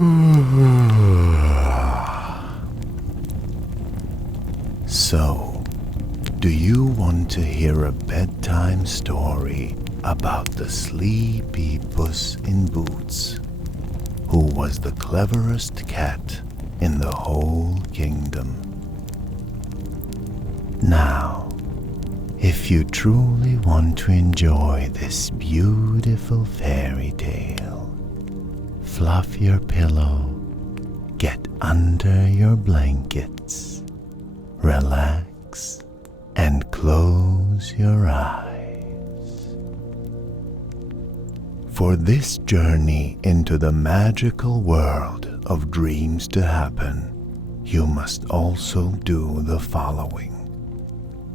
So, do you want to hear a bedtime story about the sleepy Puss in Boots, who was the cleverest cat in the whole kingdom? Now, if you truly want to enjoy this beautiful fairy tale, fluff your pillow, get under your blankets, relax, and close your eyes. For this journey into the magical world of dreams to happen, you must also do the following.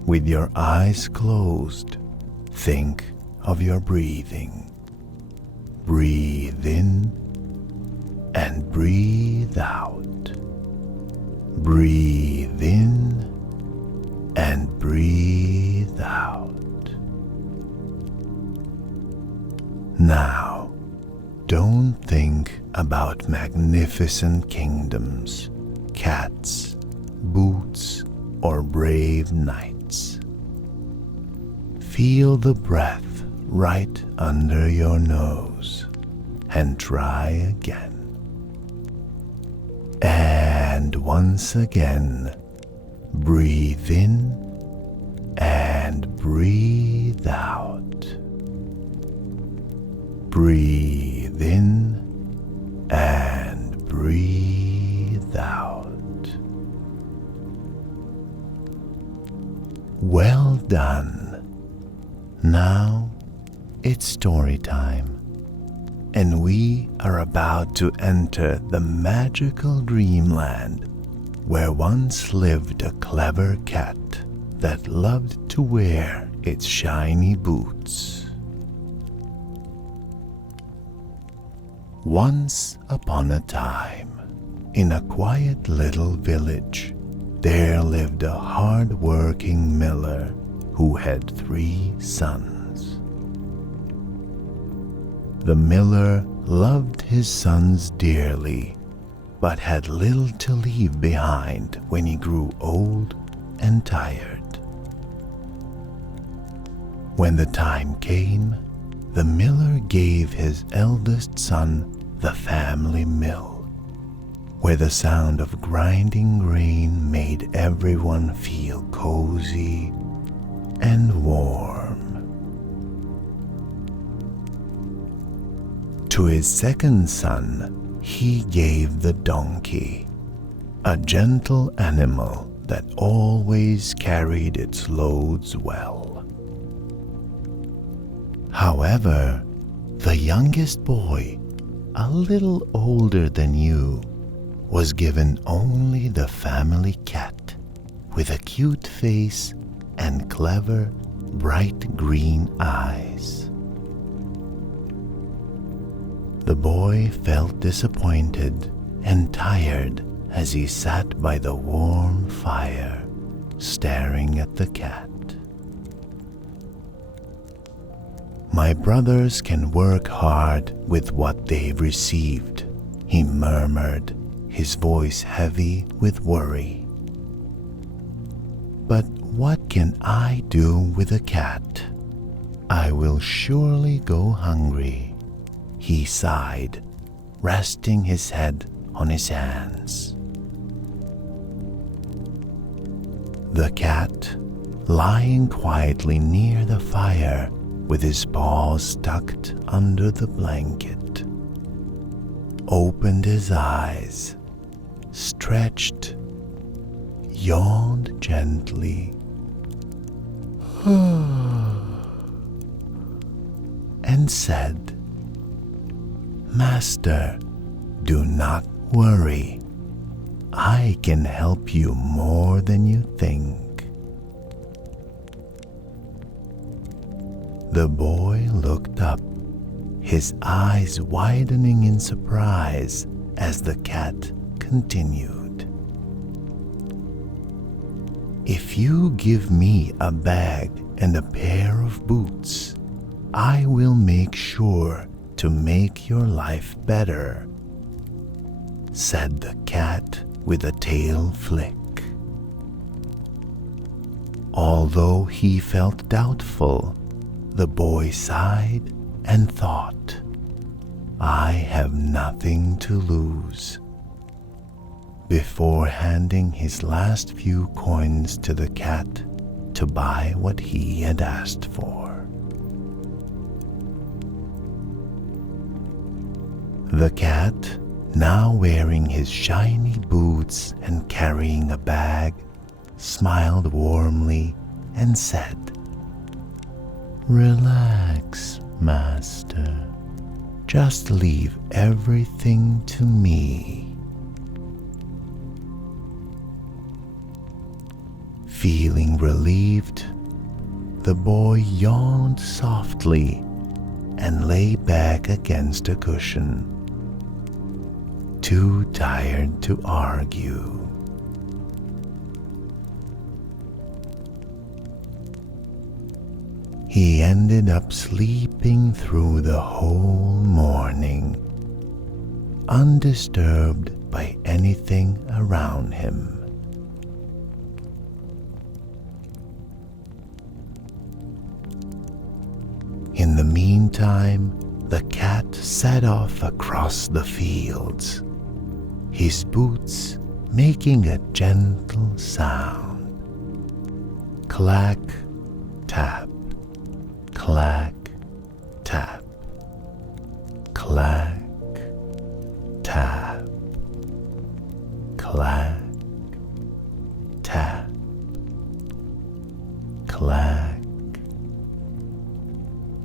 With your eyes closed, think of your breathing. Breathe in and breathe out. Breathe in and breathe out. Now, don't think about magnificent kingdoms, cats, boots, or brave knights. Feel the breath right under your nose and try again. And once again, breathe in and breathe out. Breathe in and breathe out. Well done. Now it's story time, and we are about to enter the magical dreamland where once lived a clever cat that loved to wear its shiny boots. Once upon a time, in a quiet little village, there lived a hard-working miller who had 3 sons. The miller loved his sons dearly, but had little to leave behind when he grew old and tired. When the time came, the miller gave his eldest son the family mill, where the sound of grinding grain made everyone feel cozy and warm. To his second son, he gave the donkey, a gentle animal that always carried its loads well. However, the youngest boy, a little older than you, was given only the family cat with a cute face and clever, bright green eyes. The boy felt disappointed and tired as he sat by the warm fire, staring at the cat. "My brothers can work hard with what they've received," he murmured, his voice heavy with worry. "But what can I do with a cat? I will surely go hungry," he sighed, resting his head on his hands. The cat, lying quietly near the fire with his paws tucked under the blanket, opened his eyes, stretched, yawned gently, and said, "Master, do not worry. I can help you more than you think." The boy looked up, his eyes widening in surprise as the cat continued. "If you give me a bag and a pair of boots, I will make sure to make your life better. said the cat with a tail flick. Although he felt doubtful, the boy sighed and thought, "I have nothing to lose," before handing his last few coins to the cat to buy what he had asked for. The cat, now wearing his shiny boots and carrying a bag, smiled warmly and said, "Relax, master. Just leave everything to me." Feeling relieved, the boy yawned softly and lay back against a cushion, too tired to argue. He ended up sleeping through the whole morning, undisturbed by anything around him. In the meantime, the cat set off across the fields, his boots making a gentle sound. Clack, tap, clack, tap, clack, tap, clack, tap, clack,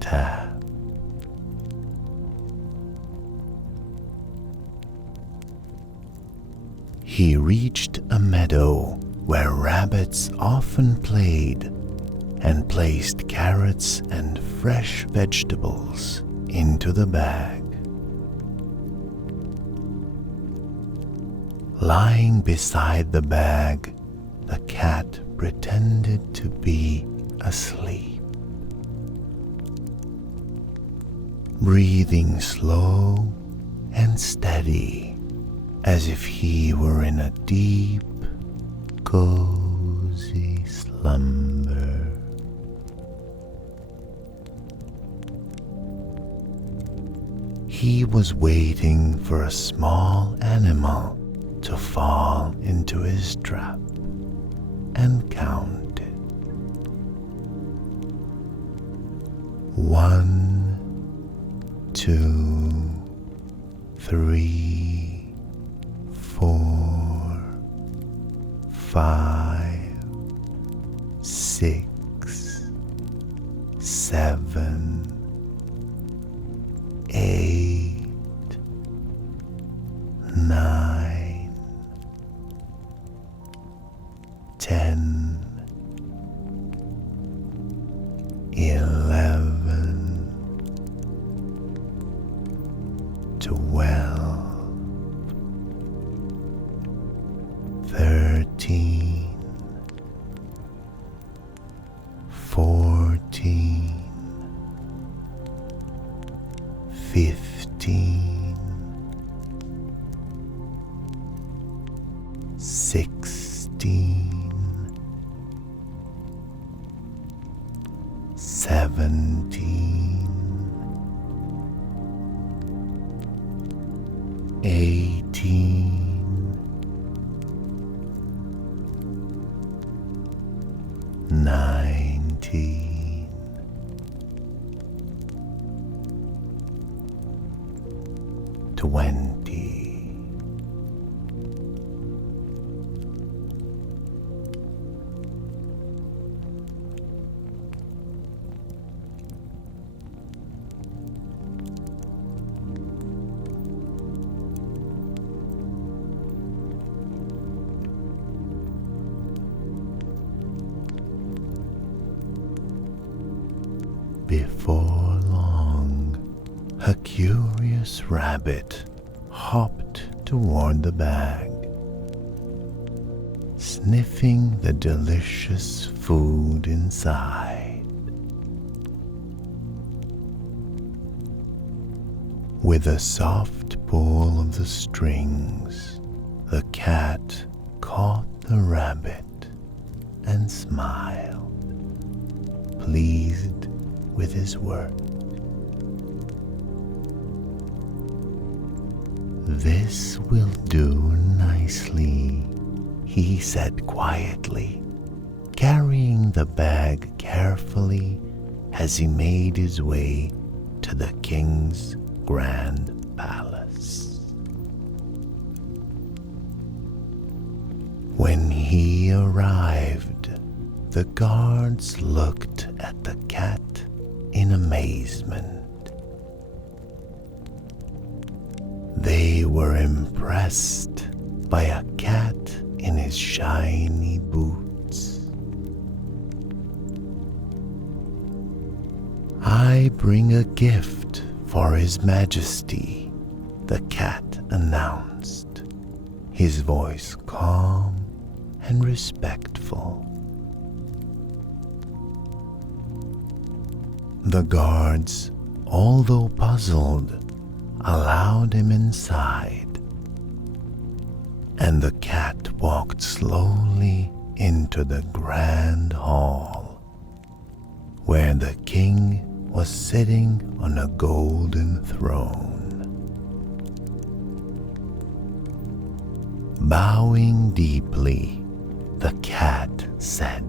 tap. He reached a meadow where rabbits often played and placed carrots and fresh vegetables into the bag. Lying beside the bag, the cat pretended to be asleep, breathing slow and steady, as if he were in a deep, cozy slumber. He was waiting for a small animal to fall into his trap and counted. 1, 2, 3, 4, 5, 6, 7, 8, 9, 10, 11, 12, 13, 14, 15, 16, 17, 18, 19, 20. Before long, a curious rabbit hopped toward the bag, sniffing the delicious food inside. With a soft pull of the strings, the cat caught the rabbit and smiled, pleased with his work. "This will do nicely," he said quietly, carrying the bag carefully as he made his way to the king's grand palace. When he arrived, the guards looked at the cat in amazement. They were impressed by a cat in his shiny boots. "I bring a gift for His Majesty," the cat announced, his voice calm and respectful. The guards, although puzzled, allowed him inside, and the cat walked slowly into the grand hall, where the king was sitting on a golden throne. Bowing deeply, the cat said,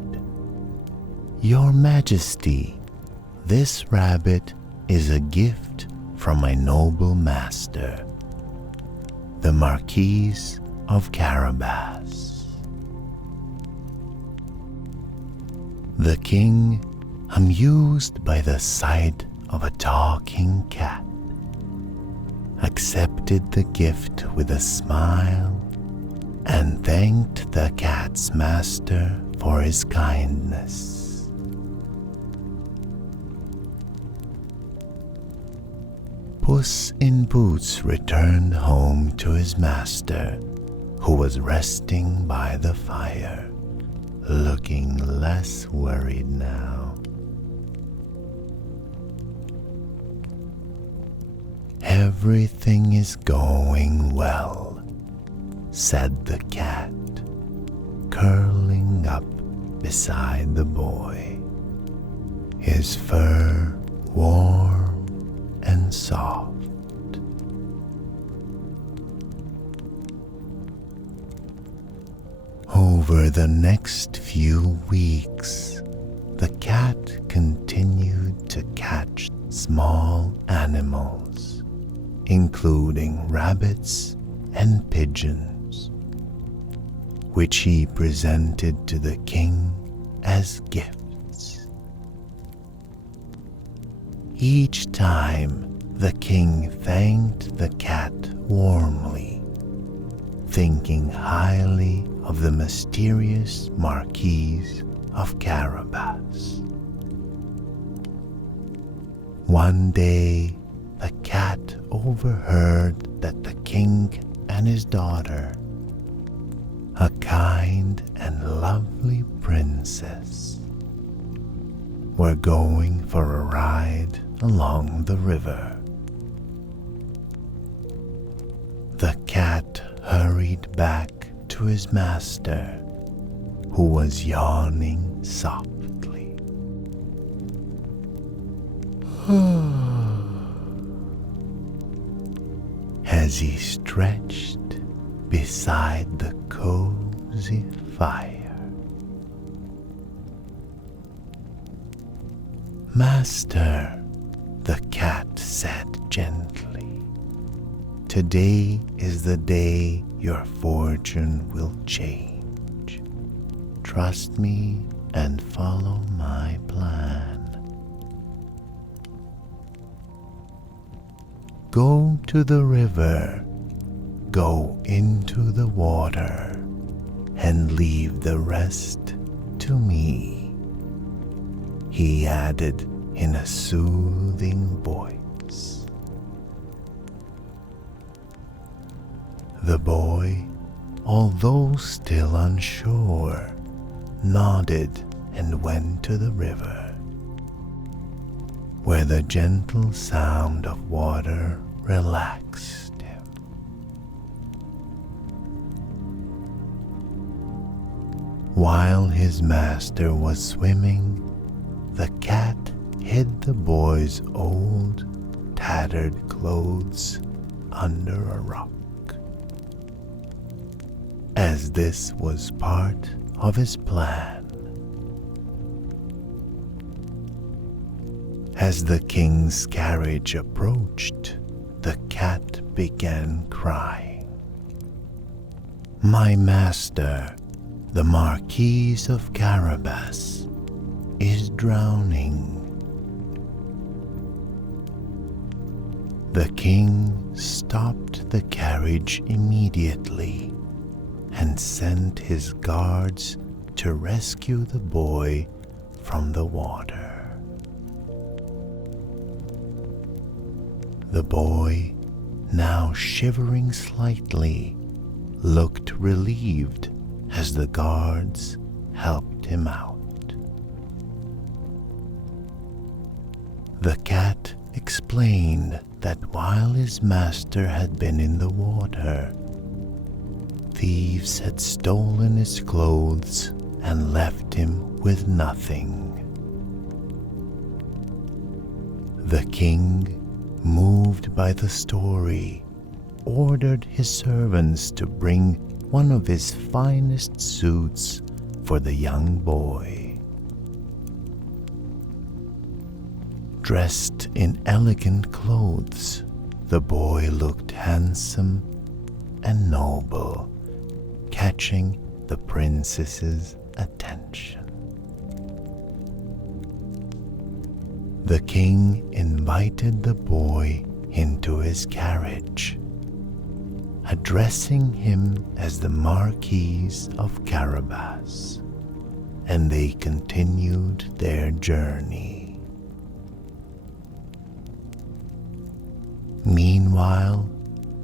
"Your Majesty, this rabbit is a gift from my noble master, the Marquis of Carabas." The king, amused by the sight of a talking cat, accepted the gift with a smile and thanked the cat's master for his kindness. Puss in Boots returned home to his master, who was resting by the fire, looking less worried now. "Everything is going well," said the cat, curling up beside the boy, his fur warm and soft. Over the next few weeks, the cat continued to catch small animals, including rabbits and pigeons, which he presented to the king as gifts. Each time, the king thanked the cat warmly, thinking highly of the mysterious Marquis of Carabas. One day, the cat overheard that the king and his daughter, a kind and lovely princess, were going for a ride along the river. The cat hurried back to his master, who was yawning softly. As he stretched beside the cozy fire. "Master," the cat said gently, "today is the day your fortune will change. Trust me and follow my plan. Go to the river, go into the water, and leave the rest to me," he added in a soothing voice. The boy, although still unsure, nodded and went to the river, where the gentle sound of water relaxed him. While his master was swimming, the cat hid the boy's old, tattered clothes under a rock, as this was part of his plan. As the king's carriage approached, the cat began crying. "My master, the Marquis of Carabas, is drowning." The king stopped the carriage immediately and sent his guards to rescue the boy from the water. The boy, now shivering slightly, looked relieved as the guards helped him out. The cat explained that while his master had been in the water, thieves had stolen his clothes and left him with nothing. The king, moved by the story, ordered his servants to bring one of his finest suits for the young boy. Dressed in elegant clothes, the boy looked handsome and noble, catching the princess's attention. The king invited the boy into his carriage, addressing him as the Marquis of Carabas, and they continued their journey. Meanwhile,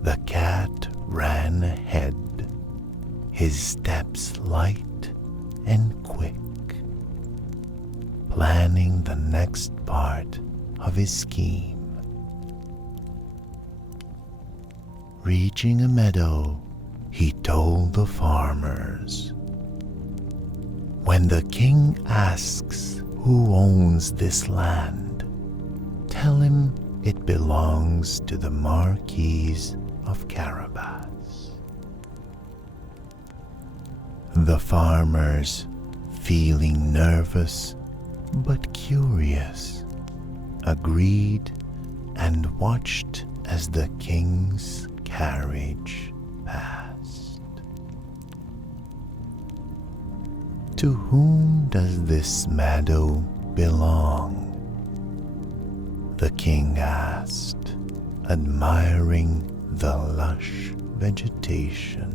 the cat ran ahead, his steps light and quick, planning the next part of his scheme. Reaching a meadow, he told the farmers, "When the king asks who owns this land, tell him it belongs to the Marquis of Carabas." The farmers, feeling nervous but curious, agreed and watched as the king's carriage passed. "To whom does this meadow belong?" the king asked, admiring the lush vegetation.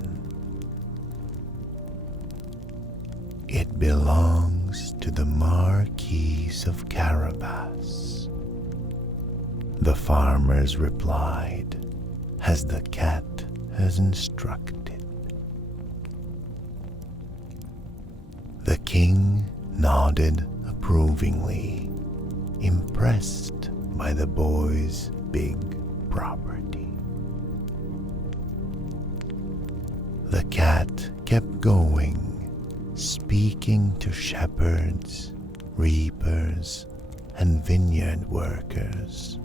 "It belongs to the Marquis of Carabas," the farmers replied, as the cat has instructed. The king nodded approvingly, impressed by the boy's big property. The cat kept going, speaking to shepherds, reapers, and vineyard workers,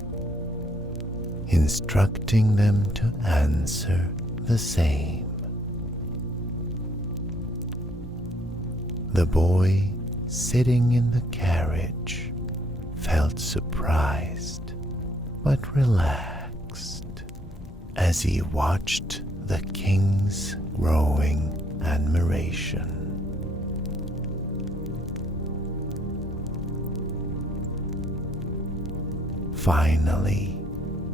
instructing them to answer the same. The boy, sitting in the carriage, felt surprised but relaxed as he watched the king's growing admiration. Finally,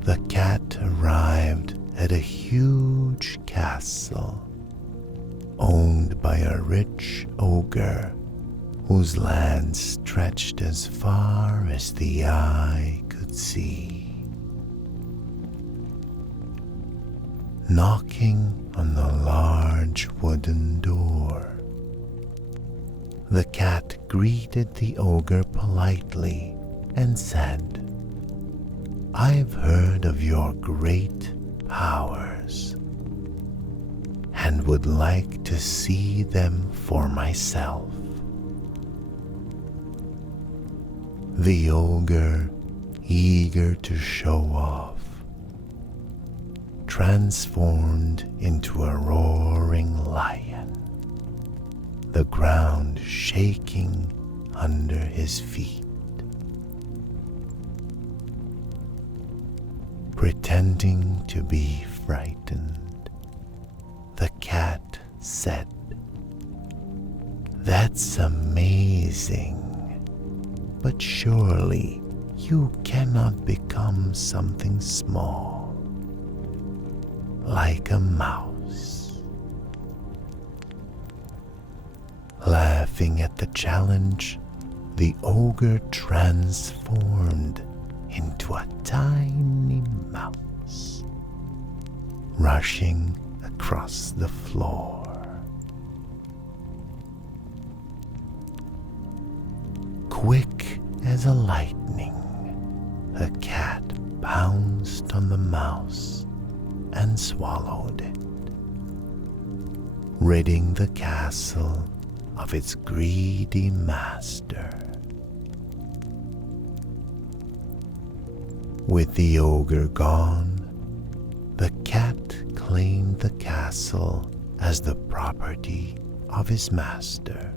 the cat arrived at a huge castle owned by a rich ogre whose land stretched as far as the eye could see. Knocking on the large wooden door, the cat greeted the ogre politely and said, I've heard of your great powers and would like to see them for myself. The ogre, eager to show off, transformed into a roaring lion, the ground shaking under his feet. Pretending to be frightened, the cat said, "That's amazing, but surely you cannot become something small, like a mouse." Laughing at the challenge, the ogre transformed into a tiny mouse, rushing across the floor. Quick as a lightning, the cat pounced on the mouse and swallowed it, ridding the castle of its greedy master. With the ogre gone, the cat claimed the castle as the property of his master,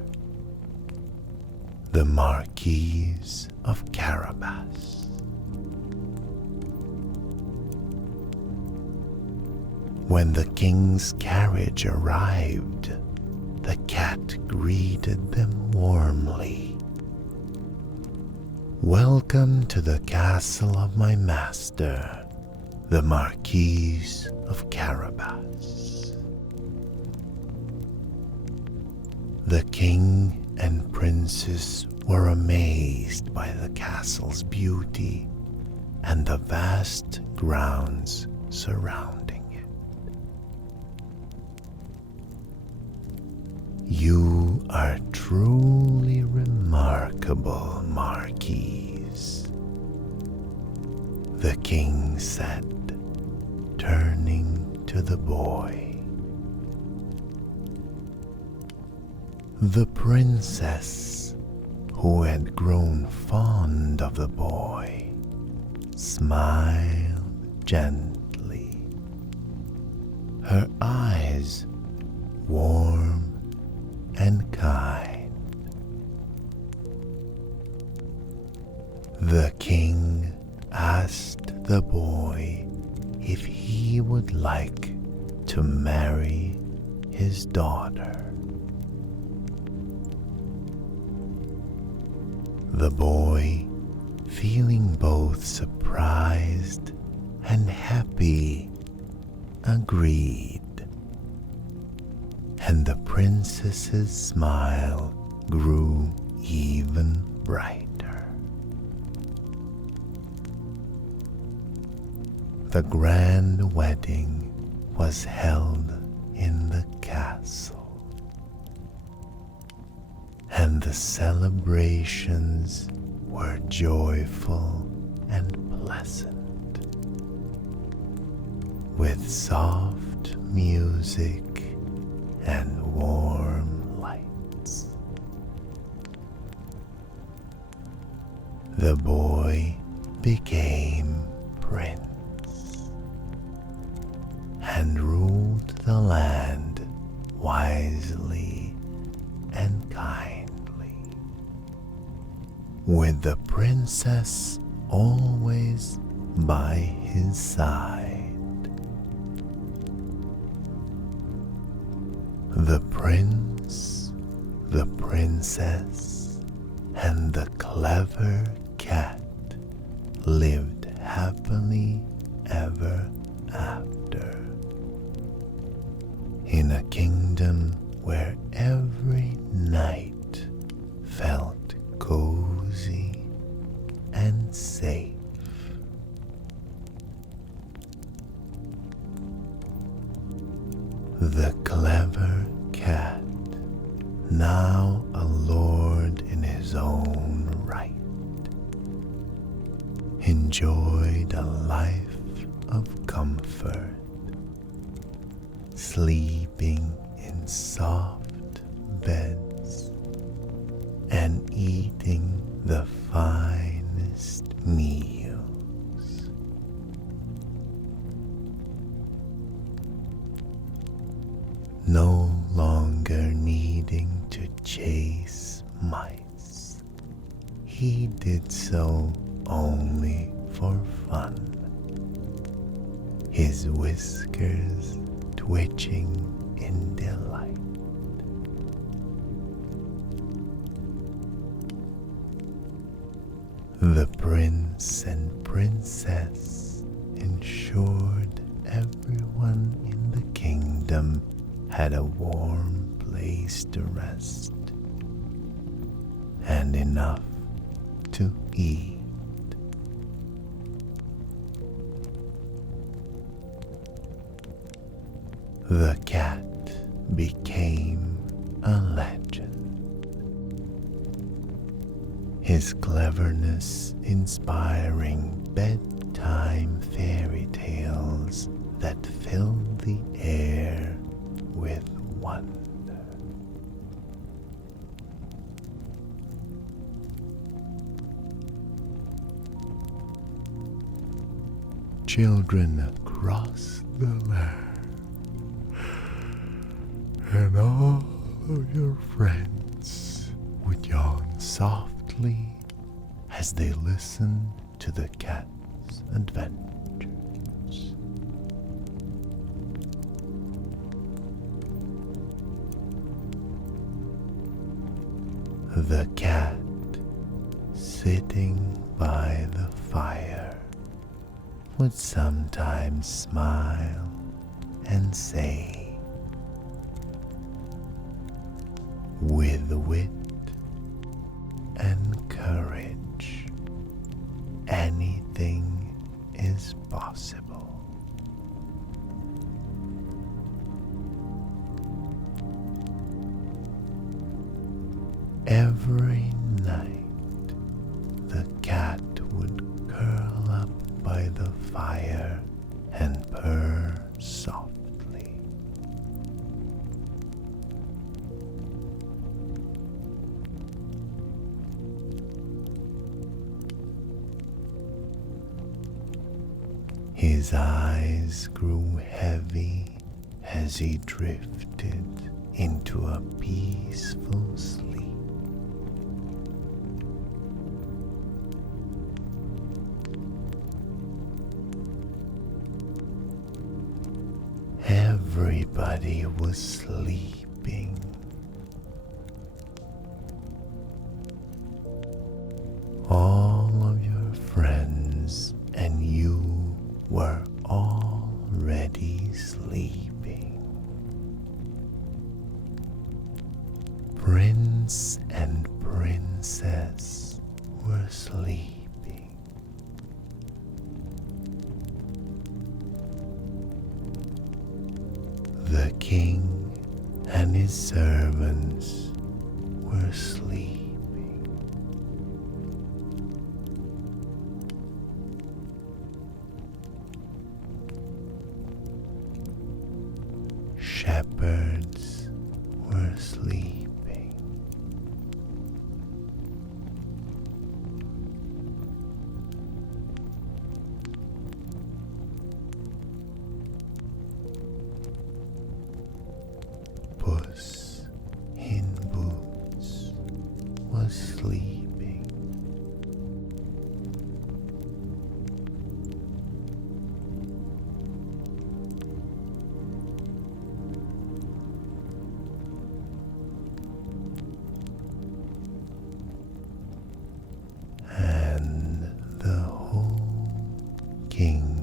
the Marquis of Carabas. When the king's carriage arrived, the cat greeted them warmly. "Welcome to the castle of my master, the Marquis of Carabas." The king and princess were amazed by the castle's beauty and the vast grounds surrounding it. "You are truly remarkable, Marquis," the king said, turning to the boy. The princess, who had grown fond of the boy, smiled gently, her eyes warm and kind. The king asked the boy if he would like to marry his daughter. The boy, feeling both surprised and happy, agreed, and the princess's smile grew even brighter. The grand wedding was held in the castle, and the celebrations were joyful and pleasant, with soft music and warm lights. The boy became prince and ruled the land wisely and kindly, with the princess always by his side. The prince, the princess, and the clever cat lived happily ever after, in a kingdom where every night felt cozy and safe. The clever cat, now a lord in his own right, enjoyed a life of comfort, sleeping in soft beds and eating the finest meals. No longer needing to chase mice, he did so only for fun, his whiskers twitching in delight. The prince and princess ensured everyone in the kingdom had a warm place to rest and enough to eat. The cat became a legend, his cleverness inspiring bedtime fairy tales that filled the air with wonder. Children across the land and all of your friends would yawn softly as they listened to the cat's adventures. The cat, sitting by the fire, would sometimes smile and say, "With wit and courage, anything is possible." Every night, the cat would curl up by the fire and purr softly. His eyes grew heavy as he drifted into a peaceful sleep. Everybody was sleeping. All of your friends and you were already sleeping. Prince and princess were sleeping. The king and his servants were sleeping. Shepherds were sleeping. Puss in Boots was sleeping. And the whole kingdom